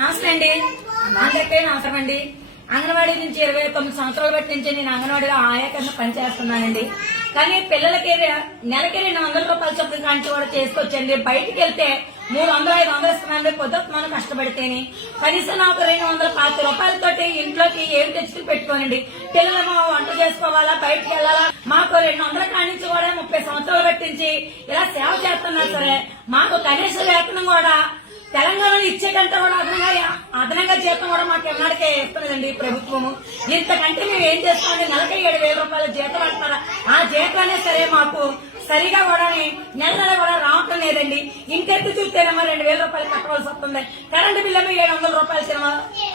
నమస్తే అండి, అందరికీ నమస్కారం అండి. అంగన్వాడీ నుంచి 29 సంవత్సరాల బట్టి నుంచి నేను అంగన్వాడీలో ఆయా కింద పనిచేస్తున్నానండి. కానీ పిల్లలకి నెలకి 200 రూపాయల చొప్పున కాంచి కూడా చేసుకొచ్చండి. బయటికి వెళ్తే 300-500 ఇస్తున్నాను పొద్దుకు మనం కష్టపడితేనే. కనీసం నాకు 250 రూపాయలతోటి ఇంట్లోకి ఏం తెచ్చుకుని పెట్టుకోనండి. పిల్లలు వంట చేసుకోవాలా, బయటికి వెళ్ళాలా. మాకు 200 కానించి కూడా 30 సంవత్సరాలు పెట్టించి ఇలా సేవ చేస్తున్నారు. సరే మాకు కనీస వేతనం కూడా తెలంగాణలో ఇచ్చే కంటే కూడా అదనంగా జీతం కూడా మాకు ఎన్నాడికే ఇస్తున్నదండి ప్రభుత్వము. ఇంతకంటే మేము ఏం చేస్తామండి? నెలకి 7,000 రూపాయల జీతం అంటున్నారా? ఆ జీతానే సరే మాకు సరిగా కూడా నెల కూడా రావటం లేదండి. ఇంకెత్తి చూస్తేనేమో 2,000 రూపాయలు కట్టవలసి వస్తుంది. కరెంటు బిల్లు 700 రూపాయలు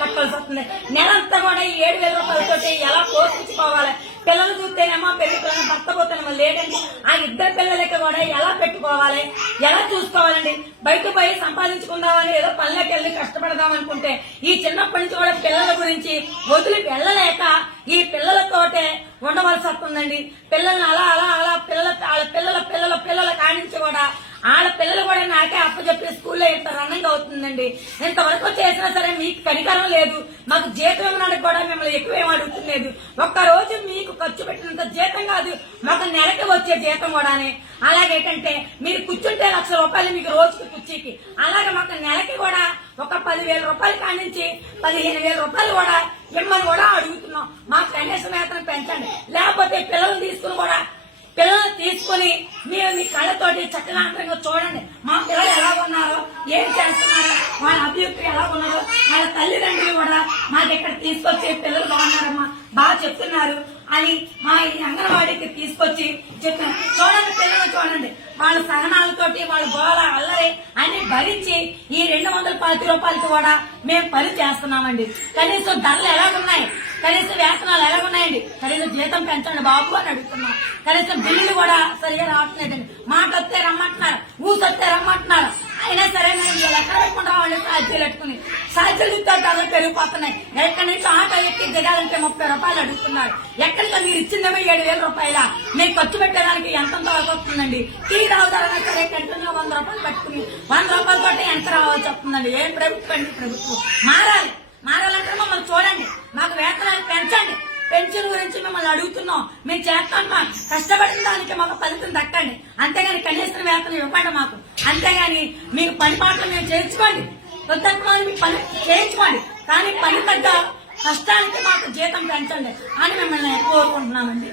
కట్టవలసి వస్తుంది. నెలంతా కూడా 7,000 రూపాయలతో ఎలా పోషించుకోవాలి? పిల్లలు చూస్తేనేమో పెళ్లిపోయిన భర్త పోతేనేమో లేదండి. ఆ ఇద్దరు పిల్లలకి కూడా ఎలా పెట్టుకోవాలి, ఎలా చూసుకోవాలండి? బయట పోయి సంపాదించుకుందామని ఏదో పనులకు వెళ్ళి కష్టపడదాం అనుకుంటే ఈ చిన్నప్పటి నుంచి కూడా పిల్లల గురించి వదిలి వెళ్ళలేక ఈ పిల్లలతోటే ఉండవలసి వస్తుందండి. పిల్లల్ని అలా అలా అలా పిల్లల కానించి కూడా ఆడ పిల్లలు కూడా నాకే అప్పచెప్పి స్కూల్లో ఇంత రన్నింగ్ అవుతుందండి. ఇంతవరకు చేసినా సరే మీకు కనికరం లేదు. మాకు జీతం ఇవ్వడానికి కూడా మిమ్మల్ని ఎక్కువేం అడుగుతులేదు. ఒక్క రోజు మీకు ఖర్చు పెట్టినంత జీతం కాదు, మాకు నెలకి వచ్చే జీతం కూడానే. అలాగేంటంటే మీరు కూర్చుంటే 1,00,000 రూపాయలు మీకు రోజుకి కుర్చీకి, అలాగే మాకు నెలకి కూడా ఒక 10,000 రూపాయలు కానించి 15,000 రూపాయలు కూడా మిమ్మల్ని కూడా అడుగుతున్నాం. మాకు కనీస వేతనం పెంచండి. లేకపోతే పిల్లలు తీసుకుని మీరు మీ కళ్ళతోటి చక్కనాంతరంగా చూడండి. మా పిల్లలు ఎలా ఉన్నారో, ఏం చేస్తున్నారో, వాళ్ళ అభివృద్ధి ఎలా ఉన్నారో, వాళ్ళ తల్లిదండ్రులు కూడా మాకు ఇక్కడ తీసుకొచ్చి పిల్లలు బాగున్నారమ్మా, బాగా చెప్తున్నారు అని మా ఈ అంగన్వాడీకి తీసుకొచ్చి చెప్తున్నారు. చూడండి, పిల్లలు చూడండి, వాళ్ళ సహనాలతోటి వాళ్ళ గోళ అల్లరి అని భరించి ఈ 210 రూపాయలకి కూడా మేము పని చేస్తున్నామండి. కనీసం ధరలు ఎలాగున్నాయి, కనీసం వేతనాలు ఎలాగున్నాయండి, కనీసం జీతం పెంచండి బాబు అని అడుగుతున్నాం. కనీసం బిల్లులు కూడా సరిగా రావట్లేదండి. మాట వస్తే రమ్మంటున్నారు, ఊసొస్తే రమ్మంటున్నారు. అయినా సరే మేము ఎక్కడ పెట్టుకుంటాం వాళ్ళు ఛార్జీలు పెట్టుకుని. ఛార్జీలు ధరలు పెరిగిపోతున్నాయి. ఎక్కడి నుంచి ఆటో ఎక్కి దిగాలంటే 30 రూపాయలు అడుగుతున్నారు. ఎక్కడికి మీరు ఇచ్చిందేమో 7,000 రూపాయల, మేము ఖర్చు పెట్టడానికి ఎంత వస్తుందండి? టీ తాగుతారన్నా సరే కంటిన్యూ 100 రూపాయలు పెట్టుకుని 100 రూపాయలతో ఎంత రావాల్సి వస్తుందండి? ఏం ప్రభుత్వం అండి? ప్రభుత్వం మారాలంటే మమ్మల్ని చూడండి, మాకు వేతనాలు పెంచండి. పెన్షన్ గురించి మిమ్మల్ని అడుగుతున్నాం. మేము చేస్తాం, కష్టపడిన దానికి మాకు ఫలితం దక్కండి. అంతేగాని కనీసం వేతనం ఇవ్వండి మాకు. అంతేగాని మీకు పని పాటలు మేము చేయించుకోండి, కొత్తత్వాన్ని మీకు పని చేయించుకోండి. కానీ పని తగ్గ కష్టానికి మాకు జీతం పెంచండి అని మిమ్మల్ని కోరుకుంటున్నామండి.